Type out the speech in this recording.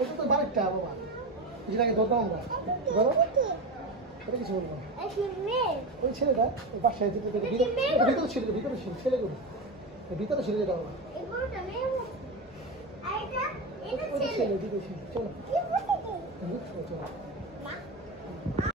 এটা তো বারেকটা বাবা যেটাকে ধরতাম আমরা ধরো এটা কিছু বলবো ওই ছেলেটা ওই বাসায় ভিতরে ছিল ছেলেগুলো ভিতরে ছিল যেটা বাবা ছেলে চলো চলো